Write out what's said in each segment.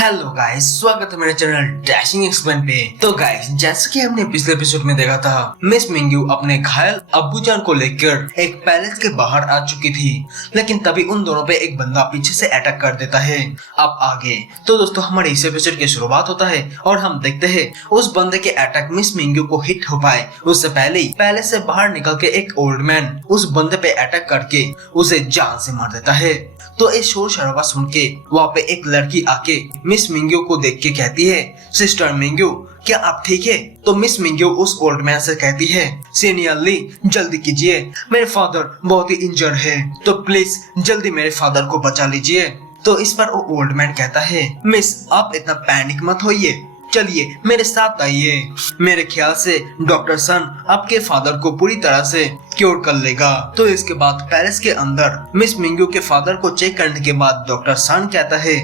Hello guys, स्वागत है मेरे चैनल डैशिंग एक्सप्लेन पे। तो गाइस, जैसे कि हमने पिछले एपिसोड में देखा था, मिस मिंग्यू अपने घायल अब्बूजान को लेकर एक पैलेस के बाहर आ चुकी थी, लेकिन तभी उन दोनों पे एक बंदा पीछे से अटैक कर देता है। अब आगे तो दोस्तों हमारे इस एपिसोड की शुरुआत होता है और हम देखते हैं उस बंदे के अटैक मिस मिंग्यू को हिट हो पाए उससे पहले ही पैलेस से बाहर निकल के एक ओल्ड मैन उस बंदे पे अटैक करके उसे जान से मार देता है। तो इस शोर शराबा सुन के वहाँ पे एक लड़की आके मिस मिंग्यू को देख के कहती है, सिस्टर मिंग्यू क्या आप ठीक है? तो मिस मिंग्यू उस ओल्ड मैन से कहती है, सीनियर ली जल्दी कीजिए, मेरे फादर बहुत ही इंजर्ड है, तो प्लीज जल्दी मेरे फादर को बचा लीजिए। तो इस पर वो ओल्ड मैन कहता है, मिस आप इतना पैनिक मत होइए, चलिए मेरे साथ आइए, मेरे ख्याल से डॉक्टर सन आपके फादर को पूरी तरह से क्योर कर लेगा। तो इसके बाद पैलेस के अंदर मिस मिंग्यू के फादर को चेक करने के बाद डॉक्टर सन कहता है,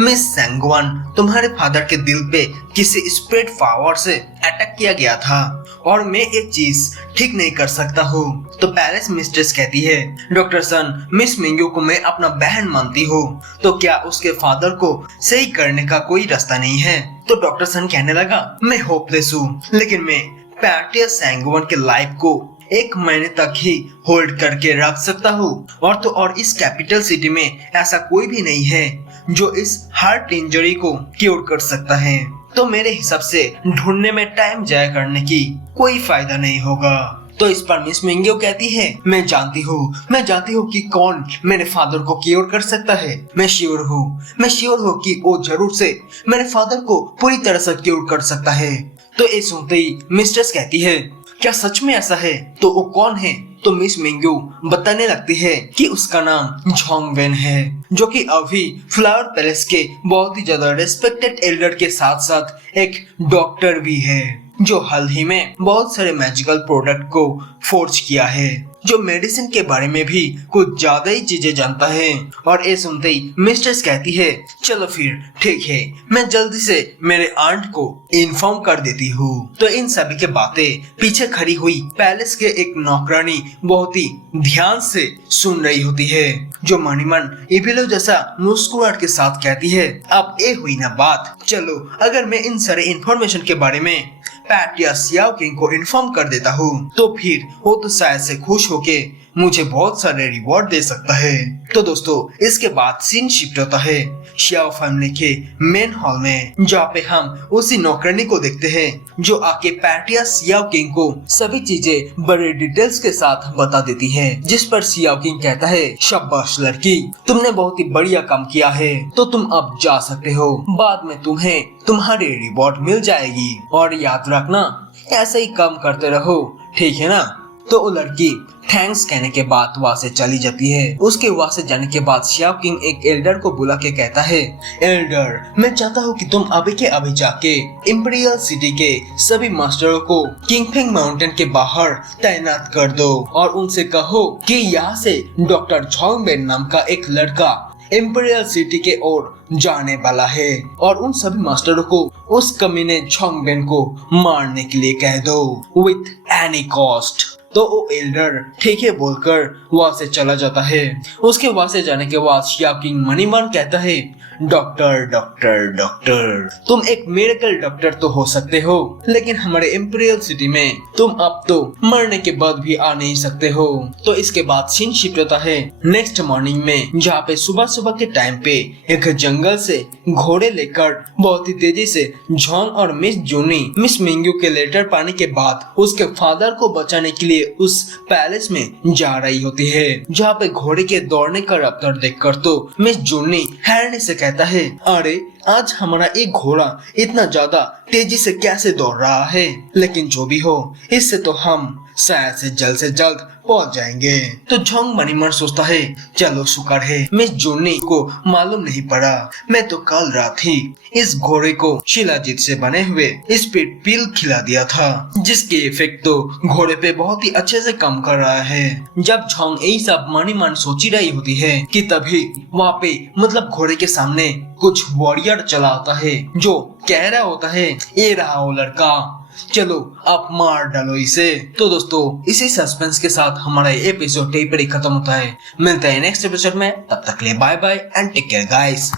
मिस सेंगवान तुम्हारे फादर के दिल पे किसी स्पिरिट पावर से अटैक किया गया था और मैं एक चीज ठीक नहीं कर सकता हूँ। तो पैलेस मिस्ट्रेस कहती है, डॉक्टर सन मिस मिंग्यू को मैं अपना बहन मानती हूँ, तो क्या उसके फादर को सही करने का कोई रास्ता नहीं है? तो डॉक्टर सन कहने लगा, मैं होपलेस हूँ, लेकिन मैं पैटिया सेंगवान के लाइफ को 1 महीने तक ही होल्ड करके रख सकता हूँ, और तो और इस कैपिटल सिटी में ऐसा कोई भी नहीं है जो इस हार्ट इंजरी को क्योर कर सकता है। तो मेरे हिसाब से ढूंढने में टाइम जाया करने की कोई फायदा नहीं होगा। तो इस पर मिस मिंग्यू कहती है, मैं जानती हूँ कि कौन मेरे फादर को क्योर कर सकता है। मैं श्योर हूँ कि वो जरूर से मेरे फादर को पूरी तरह से क्योर कर सकता है। तो ये सुनते ही मिस्ट्रेस कहती है, क्या सच में ऐसा है? तो वो कौन है? तो मिस मिंग्यू बताने लगती है कि उसका नाम झोंग वेन है, जो कि अभी फ्लावर पैलेस के बहुत ही ज्यादा रेस्पेक्टेड एल्डर के साथ साथ एक डॉक्टर भी है, जो हाल ही में बहुत सारे मैजिकल प्रोडक्ट को फोर्ज किया है, जो मेडिसिन के बारे में भी कुछ ज्यादा ही चीजें जानता है। और ये सुनते ही मिस्ट्रेस कहती है, चलो फिर ठीक है, मैं जल्दी से मेरे आंट को इन्फॉर्म कर देती हूँ। तो इन सभी के बातें पीछे खड़ी हुई पैलेस के एक नौकरानी बहुत ही ध्यान से सुन रही होती है, जो मणिमन इबिलो जैसा मुस्कुराहट के साथ कहती है, अब ये हुई ना बात, चलो अगर मैं इन सारे इन्फॉर्मेशन के बारे में पैट या सियाओ किंग को इन्फॉर्म कर देता हूँ, तो फिर वो तो शायद से खुश होके मुझे बहुत सारे रिवॉर्ड दे सकता है। तो दोस्तों इसके बाद सीन शिफ्ट होता है शियाओ फैमिली के मेन हॉल में, जहाँ पे हम उसी नौकरानी को देखते हैं जो आके पैट या सियाओ किंग को सभी चीजें बड़े डिटेल्स के साथ बता देती है। जिस पर सियाओ किंग कहता है, शाबाश लड़की, तुमने बहुत ही बढ़िया काम किया है, तो तुम अब जा सकते हो, बाद में तुम्हें तुम्हारी रिवॉर्ड मिल जाएगी, और याद रखना ऐसे ही काम करते रहो, ठीक है ना? तो वो लड़की थैंक्स कहने के बाद वहाँ से चली जाती है। उसके वहाँ से जाने के बाद शियाओ किंग एक एल्डर को बुला के कहता है, एल्डर मैं चाहता हूँ कि तुम अभी के अभी जाके इंपीरियल सिटी के सभी मास्टरों को किंगफिंग माउंटेन के बाहर तैनात कर दो और उनसे कहो कि यहाँ से डॉक्टर झोंग वेन नाम का एक लड़का इंपीरियल सिटी के ओर जाने वाला है, और उन सभी मास्टरों को उस कमीने झोंग वेन को मारने के लिए कह दो विथ एनी कॉस्ट। तो वो एल्डर ठीक है बोलकर वहाँ से चला जाता है। उसके वहाँ से जाने के बाद शियाओ किंग मणिमन कहता है, डॉक्टर तुम एक मिरेकल डॉक्टर तो हो सकते हो, लेकिन हमारे इंपीरियल सिटी में तुम अब तो मरने के बाद भी आ नहीं सकते हो। तो इसके बाद सीन शिफ्ट होता है नेक्स्ट मॉर्निंग में, जहाँ पे सुबह सुबह के टाइम पे एक जंगल से घोड़े लेकर बहुत ही तेजी से झोंग और मिस जूनी मिस मिंग्यू के लेटर पाने के बाद उसके फादर को बचाने के लिए उस पैलेस में जा रही होती है। जहाँ पे घोड़े के दौड़ने का रफ्तार देखकर तो मिस जूनी हैरानी से कहता है, अरे आज हमारा एक घोड़ा इतना ज्यादा तेजी से कैसे दौड़ रहा है? लेकिन जो भी हो, इससे तो हम शायद से जल्द पहुंच जाएंगे। तो झोंग मणिमन सोचता है, चलो शुक्र है मिस जूनी को मालूम नहीं पड़ा, मैं तो कल रात ही इस घोड़े को शिलाजीत से बने हुए स्पीड पिल खिला दिया था, जिसके इफेक्ट तो घोड़े पे बहुत ही अच्छे से काम कर रहा है। जब झोंग यही सब मणिमन सोची रही होती है कि तभी वहाँ पे मतलब घोड़े के सामने कुछ वॉरियर चला आता है, जो कह रहा होता है, ये रहा वो लड़का, चलो आप मार डालो इसे। तो दोस्तों इसी सस्पेंस के साथ हमारा एपिसोड यहीं पर ही खत्म होता है। मिलते हैं नेक्स्ट एपिसोड में, तब तक के लिए bye bye and take care guys.